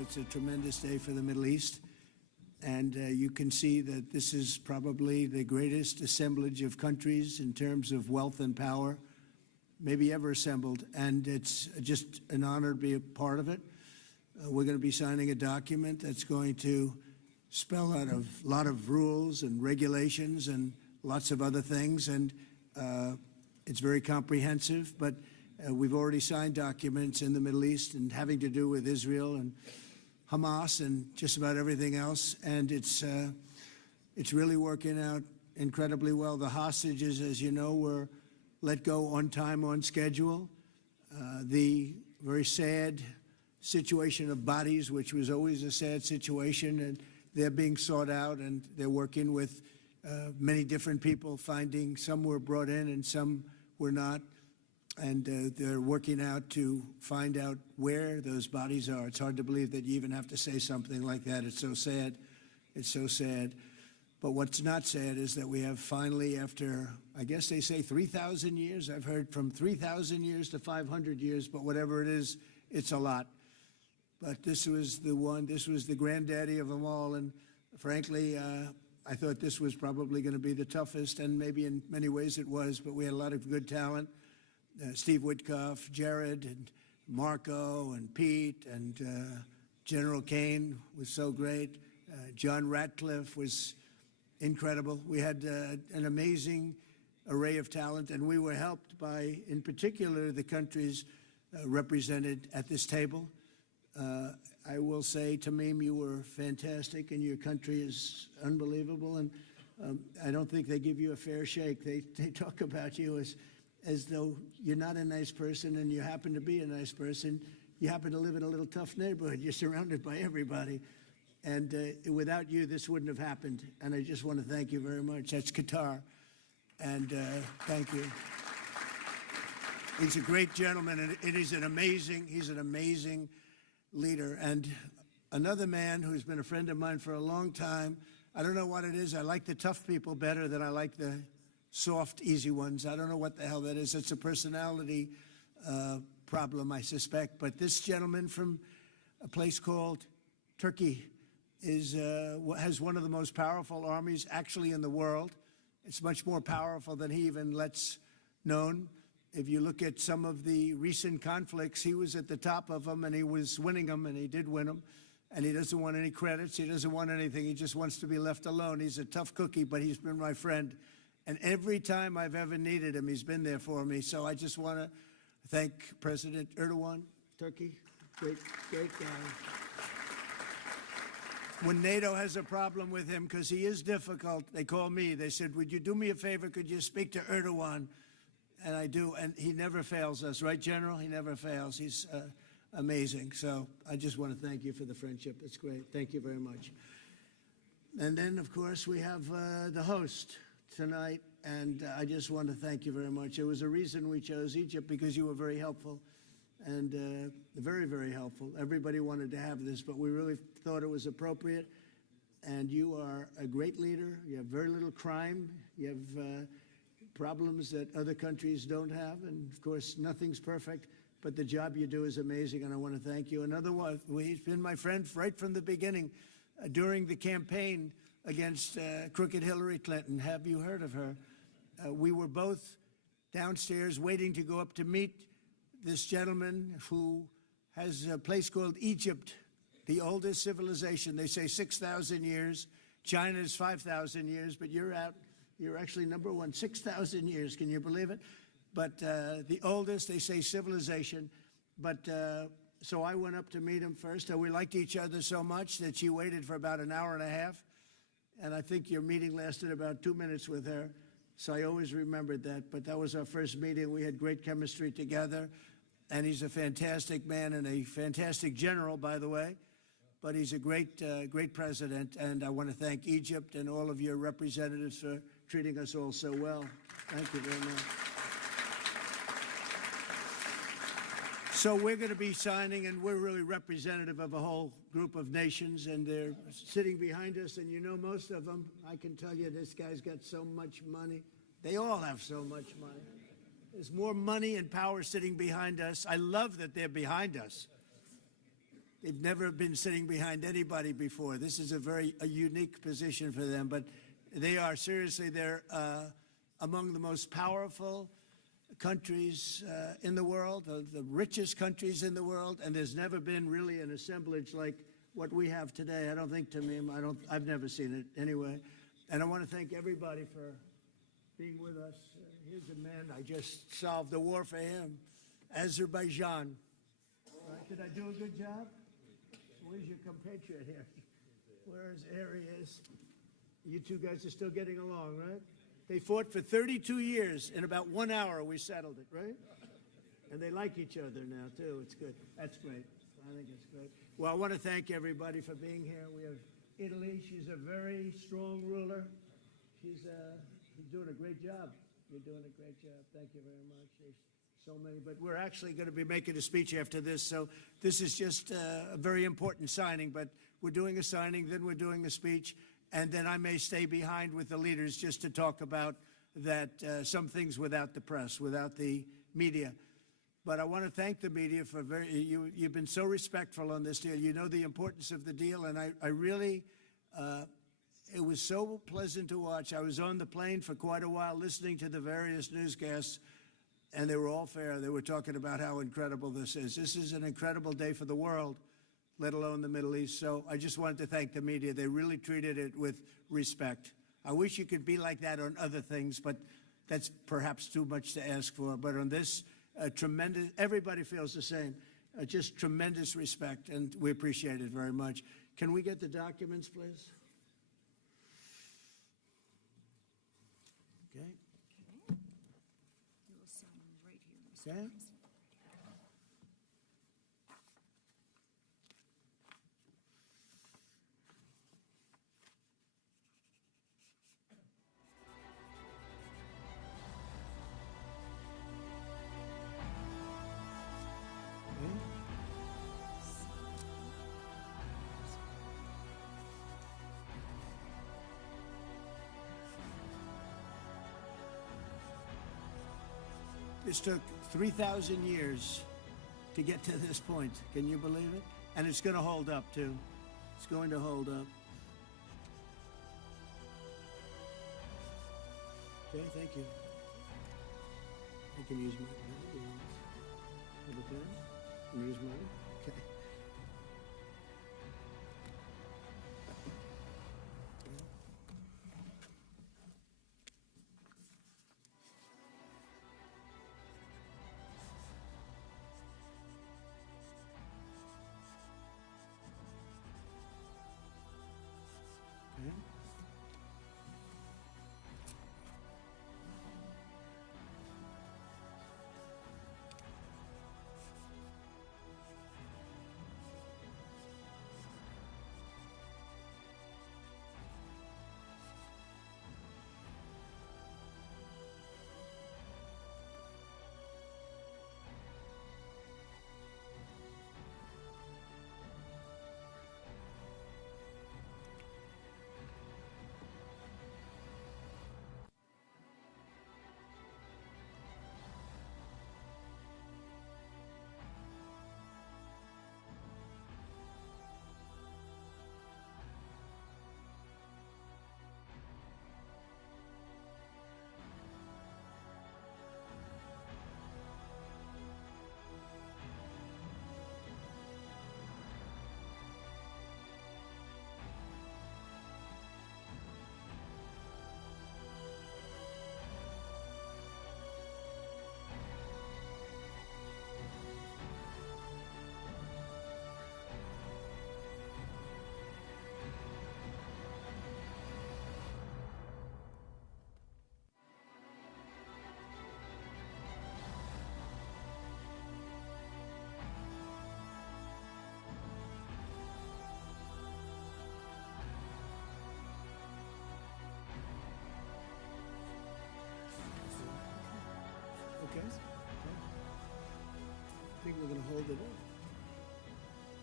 It's a tremendous day for the Middle East. And you can see that this is probably the greatest assemblage of countries in terms of wealth and power maybe ever assembled. And it's just an honor to be a part of it. We're going to be signing a document that's going to spell out a lot of rules and regulations and lots of other things. And it's very comprehensive. But we've already signed documents in the Middle East and having to do with Israel and Hamas and just about everything else, and it's really working out incredibly well. The hostages, as you know, were let go on time, on schedule. The very sad situation of bodies, which was always a sad situation, and they're being sought out, and they're working with many different people, finding some were brought in and some were not. And they're working out to find out where those bodies are. It's hard to believe that you even have to say something like that. It's so sad. It's so sad. But what's not sad is that we have finally, after, I guess they say 3,000 years, I've heard from 3,000 years to 500 years, but whatever it is, it's a lot. But this was the one, this was the granddaddy of them all. And frankly, I thought this was probably going to be the toughest, and maybe in many ways it was, but we had a lot of good talent. Steve Witkoff, Jared, and Marco, and Pete, and General Kane was so great. John Ratcliffe was incredible. We had an amazing array of talent, and we were helped by, in particular, the countries represented at this table. I will say, Tamim, you were fantastic, and your country is unbelievable, and I don't think they give you a fair shake. They talk about you as though you're not a nice person and you happen to be a nice person. You happen to live in a little tough neighborhood. You're surrounded by everybody. And without you, this wouldn't have happened. And I just want to thank you very much. That's Qatar. And thank you. He's a great gentleman, and he's an amazing leader. And another man who's been a friend of mine for a long time, I don't know what it is. I like the tough people better than I like the soft, easy ones. I don't know what the hell that is. It's a personality problem, I suspect. But this gentleman from a place called Turkey has one of the most powerful armies actually in the world. It's much more powerful than he even lets known. If you look at some of the recent conflicts, he was at the top of them, and he was winning them, and he did win them. And he doesn't want any credits. He doesn't want anything. He just wants to be left alone. He's a tough cookie, but he's been my friend. And every time I've ever needed him, he's been there for me. So I just want to thank President Erdogan, Turkey, great guy. When NATO has a problem with him, because he is difficult, they call me. They said, would you do me a favor? Could you speak to Erdogan? And I do, and he never fails us. Right, General? He never fails. He's amazing. So I just want to thank you for the friendship. It's great. Thank you very much. And then, of course, we have the host tonight, and I just want to thank you very much. There was a reason we chose Egypt, because you were very helpful, and very, very helpful. Everybody wanted to have this, but we really thought it was appropriate, and you are a great leader. You have very little crime. You have problems that other countries don't have, and of course, nothing's perfect, but the job you do is amazing, and I want to thank you. Another one, he's been my friend right from the beginning. During the campaign against crooked Hillary Clinton. Have you heard of her? We were both downstairs waiting to go up to meet this gentleman who has a place called Egypt, the oldest civilization. They say 6,000 years. China's 5,000 years, but you're actually number one, 6,000 years. Can you believe it? But the oldest, they say, civilization. But so I went up to meet him first. We liked each other so much that she waited for about an hour and a half. And I think your meeting lasted about 2 minutes with her. So I always remembered that. But that was our first meeting. We had great chemistry together. And he's a fantastic man and a fantastic general, by the way. But he's a great president. And I want to thank Egypt and all of your representatives for treating us all so well. Thank you very much. So we're going to be signing, and we're really representative of a whole group of nations, and they're sitting behind us, and you know most of them. I can tell you this guy's got so much money. They all have so much money. There's more money and power sitting behind us. I love that they're behind us. They've never been sitting behind anybody before. This is a unique position for them, but they are seriously, they're among the most powerful countries in the world, the richest countries in the world, and there's never been really an assemblage like what we have today. I don't think, Tamim, I've never seen it anyway. And I want to thank everybody for being with us. Here's a man, I just solved the war for him, Azerbaijan. Right, did I do a good job? Where's your compatriot here? Where's Arias? You two guys are still getting along, right? They fought for 32 years. In about 1 hour, we settled it, right? And they like each other now, too. It's good. That's great. I think it's great. Well, I want to thank everybody for being here. We have Italy. She's a very strong ruler. She's doing a great job. You're doing a great job. Thank you very much. There's so many, but we're actually going to be making a speech after this. So this is just a very important signing, but we're doing a signing, then we're doing a speech, and then I may stay behind with the leaders just to talk about that some things without the press, without the media. But I want to thank the media for you've been so respectful on this deal. You know the importance of the deal, and I really, it was so pleasant to watch. I was on the plane for quite a while listening to the various newscasts, and they were all fair. They were talking about how incredible this is. This is an incredible day for the world, let alone the Middle East. So I just wanted to thank the media. They really treated it with respect. I wish you could be like that on other things, but that's perhaps too much to ask for. But on this, tremendous, everybody feels the same. Just tremendous respect, and we appreciate it very much. Can we get the documents, please? Okay. You will sign right here, Mr. Okay. President. This took 3,000 years to get to this point. Can you believe it? And it's going to hold up, too. It's going to hold up. Okay, thank you. I can use my pen. Have a pen? Can you use mine? Okay. Okay. Okay. I think we're going to hold it up.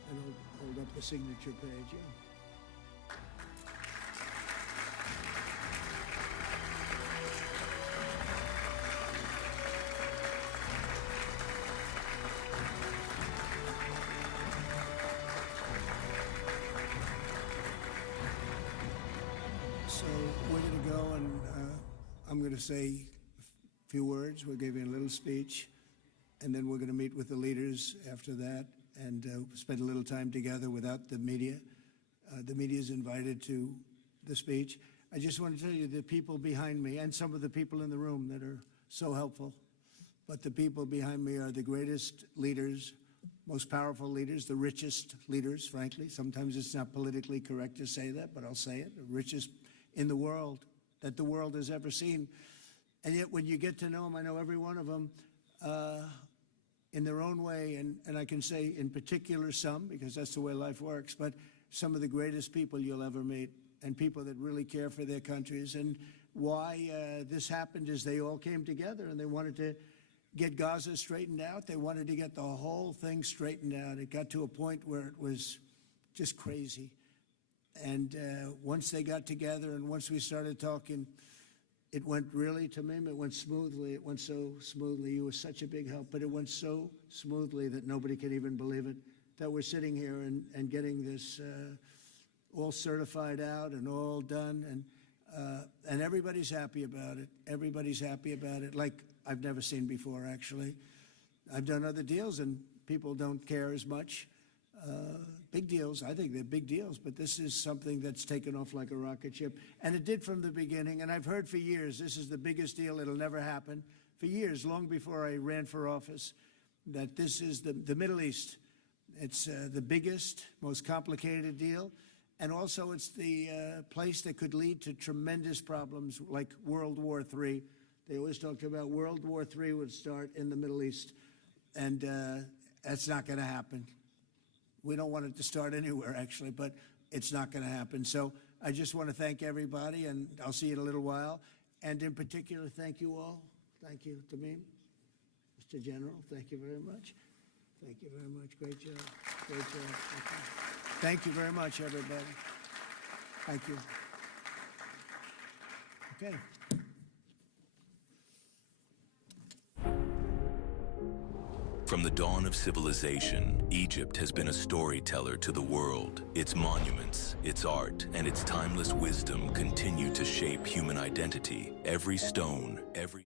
And hold up the signature page, yeah. going to say a few words. We'll give you a little speech, and then we're going to meet with the leaders after that and spend a little time together without the media. The media is invited to the speech. I just want to tell you the people behind me and some of the people in the room that are so helpful, but the people behind me are the greatest leaders, most powerful leaders, the richest leaders, frankly. Sometimes it's not politically correct to say that, but I'll say it, the richest in the world that the world has ever seen. And yet when you get to know them, I know every one of them in their own way, and I can say in particular some, because that's the way life works, but some of the greatest people you'll ever meet, and people that really care for their countries. And why this happened is they all came together and they wanted to get Gaza straightened out. They wanted to get the whole thing straightened out. It got to a point where it was just crazy. And once they got together and once we started talking, it went really, Tamim, it went smoothly. It went so smoothly. You were such a big help, but it went so smoothly that nobody can even believe it, that we're sitting here and getting this all certified out and all done. And everybody's happy about it. Everybody's happy about it, like I've never seen before, actually. I've done other deals, and people don't care as much. Big deals, I think they're big deals, but this is something that's taken off like a rocket ship. And it did from the beginning, and I've heard for years, this is the biggest deal, it'll never happen. For years, long before I ran for office, that this is the Middle East. It's the biggest, most complicated deal. And also it's the place that could lead to tremendous problems like World War III. They always talked about World War III would start in the Middle East. And that's not going to happen. We don't want it to start anywhere, actually, but it's not going to happen. So I just want to thank everybody, and I'll see you in a little while. And in particular, thank you all. Thank you, Tamim. Mr. General, thank you very much. Thank you very much. Great job. Great job. Thank you very much, everybody. Thank you. Okay. From the dawn of civilization, Egypt has been a storyteller to the world. Its monuments, its art, and its timeless wisdom continue to shape human identity. Every stone, every